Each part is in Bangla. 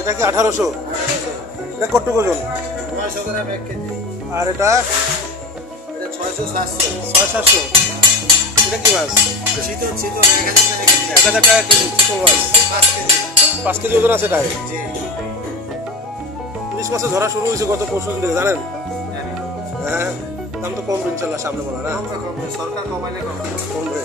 এটা কি 1800? এটা কতটুকু ওজন? 900 গ্রাম 1 কেজি। আর এটা 600-700। 600-700। এটা কি মাছ? চিতল 1000 টাকা কেজি। 1000 টাকা কেজি চিতল মাছ। 5 কেজি। 5 কেজি ওজন আছে এটাই। জি। ইলিশ মাছের ধরা শুরু হয়েছে গত পরশু দিন থেকে, জানেন? জানি। হ্যাঁ, দাম তো কম ইনশাল্লাহ সামনে মনে হয় না? কমবে, সরকার কমাইলে কমবে। কমবে।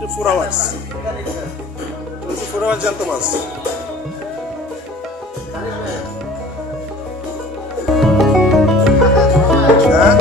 24 hours জ্যান্ত মাছ। হ্যাঁ